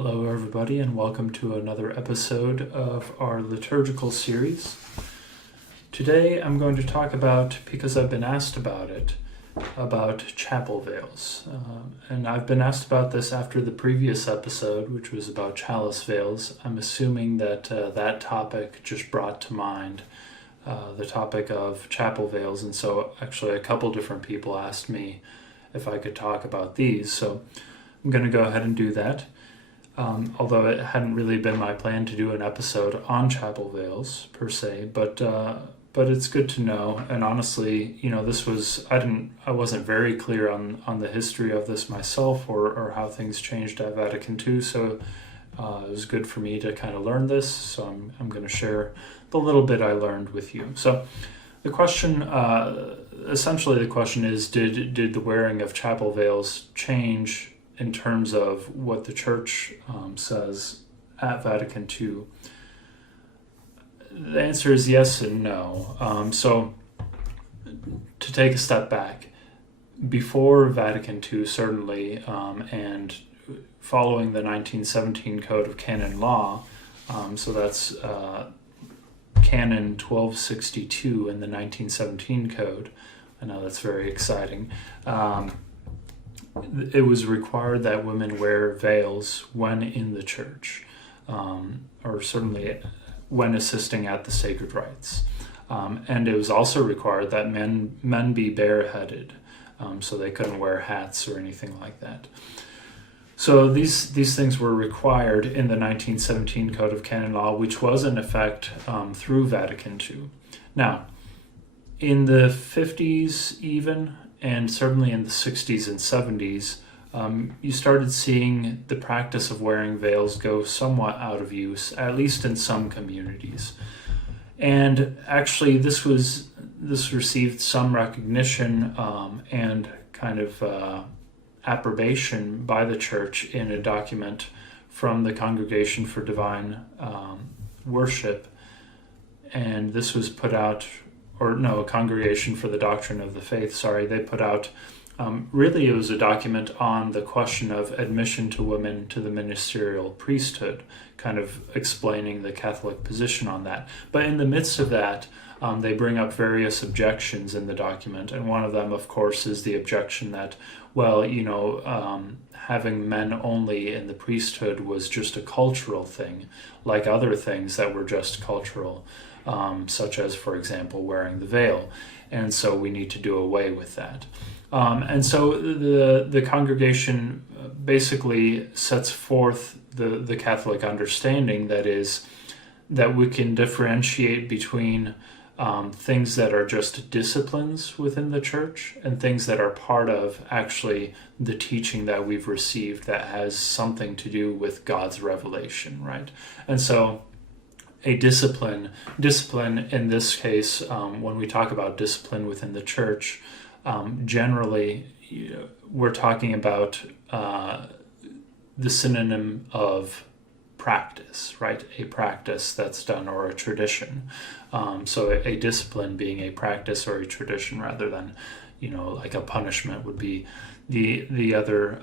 Hello, everybody, and welcome to another episode of our liturgical series. Today I'm going to talk about, because I've been asked about it, about chapel veils. And I've been asked about this after the previous episode, which was about chalice veils. I'm assuming that that topic just brought to mind the topic of chapel veils, and so actually a couple different people asked me if I could talk about these. So I'm going to go ahead and do that. Although it hadn't really been my plan to do an episode on chapel veils per se, but it's good to know. And honestly, this was I wasn't very clear on the history of this myself or how things changed at Vatican II. So it was good for me to kind of learn this. So I'm going to share the little bit I learned with you. So the question, essentially, the question is: Did the wearing of chapel veils change in terms of what the Church says at Vatican II? The answer is yes and no. So to take a step back, before Vatican II certainly, and following the 1917 Code of Canon Law, so that's Canon 1262 in the 1917 Code. I know that's very exciting. It was required that women wear veils when in the church, or certainly when assisting at the sacred rites. And it was also required that men be bareheaded, so they couldn't wear hats or anything like that. So these things were required in the 1917 Code of Canon Law, which was in effect through Vatican II. Now, in the 50s even, and certainly in the 60s and 70s, you started seeing the practice of wearing veils go somewhat out of use, at least in some communities. And actually, this received some recognition and kind of approbation by the Church in a document from the Congregation for Divine Worship, and this was put out. A Congregation for the Doctrine of the Faith, they put out, really it was a document on the question of admission to women to the ministerial priesthood, kind of explaining the Catholic position on that. But in the midst of that, they bring up various objections in the document, and one of them, of course, is the objection that, having men only in the priesthood was just a cultural thing, like other things that were just cultural. Such as, for example, wearing the veil. And so we need to do away with that. And so the congregation basically sets forth the Catholic understanding, that is, that we can differentiate between things that are just disciplines within the Church and things that are part of actually the teaching that we've received that has something to do with God's revelation, right? And so a discipline in this case, when we talk about discipline within the Church, generally we're talking about the synonym of practice, right? A practice that's done, or a tradition. So a discipline being a practice or a tradition, rather than like a punishment would be the other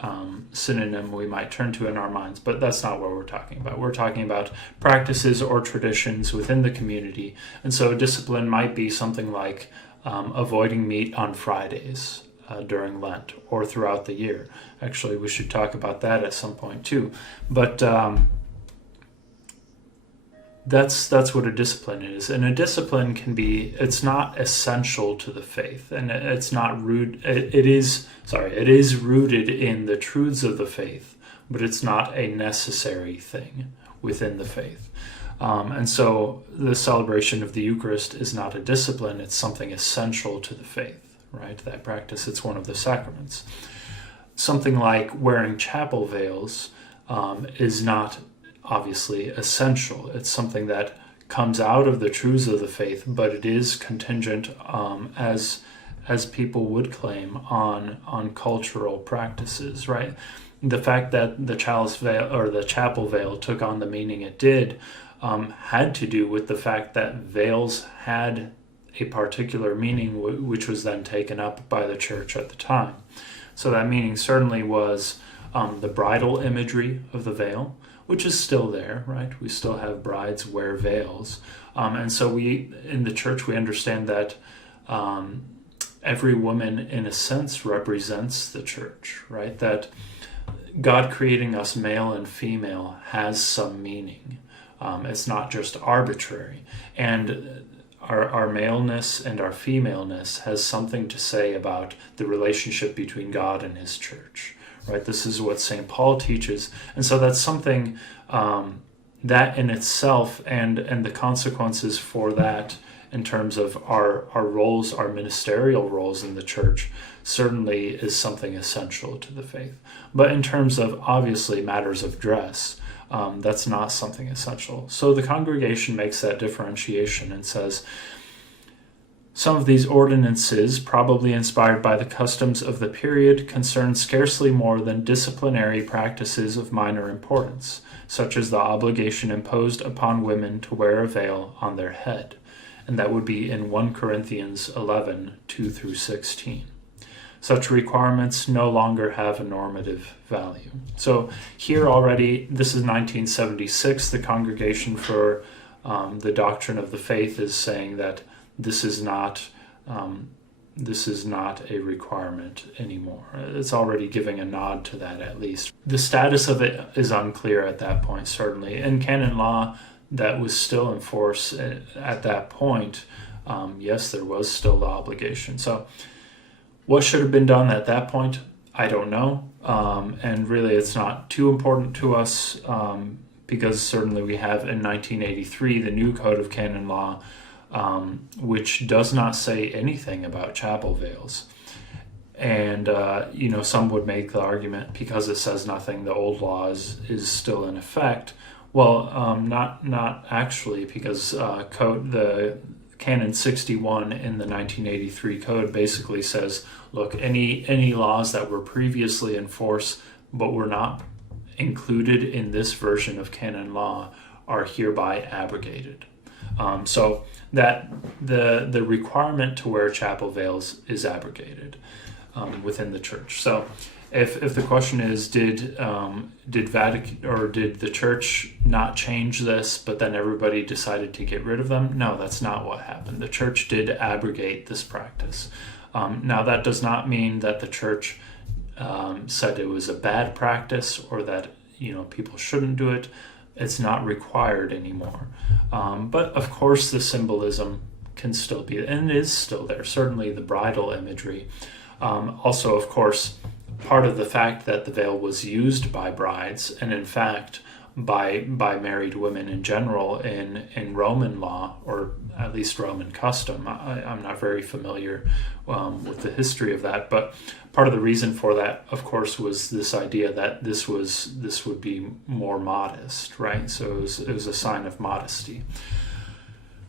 synonym we might turn to in our minds, but that's not what we're talking about. We're talking about practices or traditions within the community. And so discipline might be something like avoiding meat on Fridays during Lent or throughout the year. Actually, we should talk about that at some point too. But that's what a discipline is. And a discipline it's not essential to the faith, and it's not it is rooted in the truths of the faith, but it's not a necessary thing within the faith. And so the celebration of the Eucharist is not a discipline, it's something essential to the faith, right? That practice, it's one of the sacraments. Something like wearing chapel veils is not obviously essential. It's something that comes out of the truths of the faith, but it is contingent, as people would claim, on cultural practices, right? The fact that the chalice veil or the chapel veil took on the meaning it did had to do with the fact that veils had a particular meaning, which was then taken up by the Church at the time. So that meaning certainly was the bridal imagery of the veil, which is still there, right? We still have brides wear veils. And so we, in the church, we understand that every woman, in a sense, represents the church, right? That God creating us male and female has some meaning. It's not just arbitrary. And our maleness and our femaleness has something to say about the relationship between God and his church, right? This is what St. Paul teaches. And so that's something that in itself, and the consequences for that in terms of our roles, our ministerial roles in the church, certainly is something essential to the faith. But in terms of, obviously, matters of dress, that's not something essential. So the congregation makes that differentiation and says, some of these ordinances, probably inspired by the customs of the period, concern scarcely more than disciplinary practices of minor importance, such as the obligation imposed upon women to wear a veil on their head. And that would be in 1 Corinthians 11, 2-16. Such requirements no longer have a normative value. So here already, this is 1976, the Congregation for the Doctrine of the Faith is saying that this is not a requirement anymore. It's already giving a nod to that, at least. The status of it is unclear at that point, certainly. In canon law, that was still in force at that point. Yes, there was still the obligation. So what should have been done at that point? I don't know. And really, it's not too important to us because certainly we have in 1983 the new Code of Canon Law, which does not say anything about chapel veils. And, some would make the argument because it says nothing, the old law is still in effect. Well, not actually, because the Canon 61 in the 1983 Code basically says, look, any laws that were previously in force but were not included in this version of canon law are hereby abrogated. So that the requirement to wear chapel veils is abrogated within the church. So if the question is, did Vatican or did the church not change this, but then everybody decided to get rid of them? No, that's not what happened. The church did abrogate this practice. Now that does not mean that the church said it was a bad practice or that people shouldn't do it. It's not required anymore. But of course the symbolism can still be, and is still there. Certainly the bridal imagery. Also, of course, part of the fact that the veil was used by brides, and in fact by married women in general in Roman law, or at least Roman custom. I'm not very familiar with the history of that, but part of the reason for that, of course, was this idea that this would be more modest, right? So it was a sign of modesty.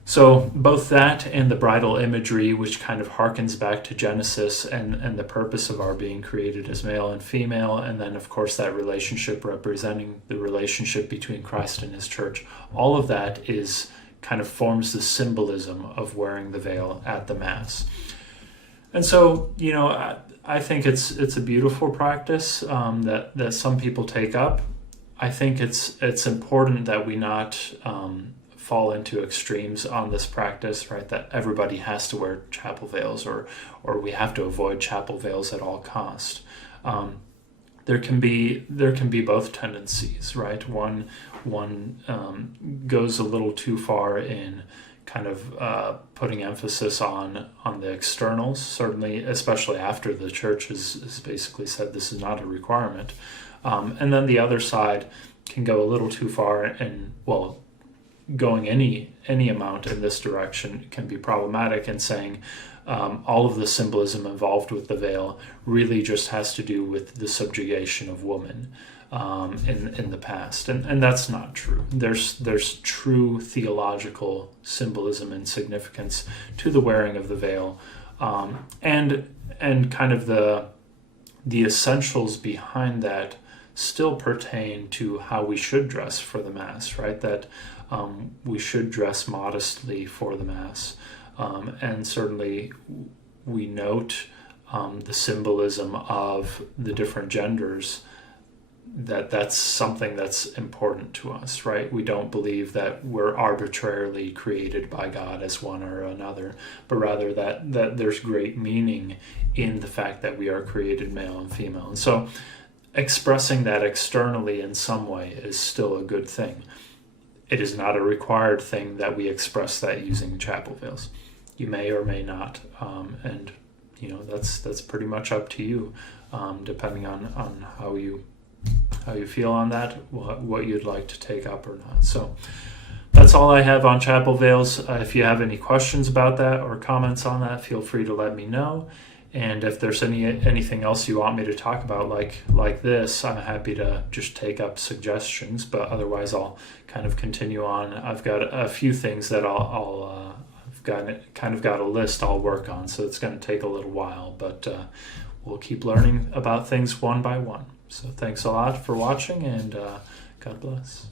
So both that and the bridal imagery, which kind of harkens back to Genesis and the purpose of our being created as male and female, and then of course that relationship representing the relationship between Christ and his church, all of that is kind of forms the symbolism of wearing the veil at the Mass. And so, I think it's a beautiful practice that some people take up. I think it's important that we not fall into extremes on this practice, right? That everybody has to wear chapel veils or we have to avoid chapel veils at all cost. There can be both tendencies, right? One goes a little too far in kind of putting emphasis on the externals, certainly, especially after the church has basically said this is not a requirement. And then the other side can go a little too far and, going any amount in this direction can be problematic, and saying all of the symbolism involved with the veil really just has to do with the subjugation of woman in the past, and that's not true. There's true theological symbolism and significance to the wearing of the veil, and kind of the essentials behind that still pertain to how we should dress for the Mass, right? That we should dress modestly for the Mass. And certainly we note the symbolism of the different genders that's something that's important to us, right? We don't believe that we're arbitrarily created by God as one or another, but rather that there's great meaning in the fact that we are created male and female. And so expressing that externally in some way is still a good thing. It is not a required thing that we express that using chapel veils. You may or may not, and that's pretty much up to you, depending on how you feel on that, what you'd like to take up or not. So that's all I have on chapel veils. If you have any questions about that or comments on that, feel free to let me know. And if there's anything else you want me to talk about like this, I'm happy to just take up suggestions. But otherwise, I'll kind of continue on. I've got a few things that I've got a list I'll work on, so it's going to take a little while. But we'll keep learning about things one by one. So thanks a lot for watching, and God bless.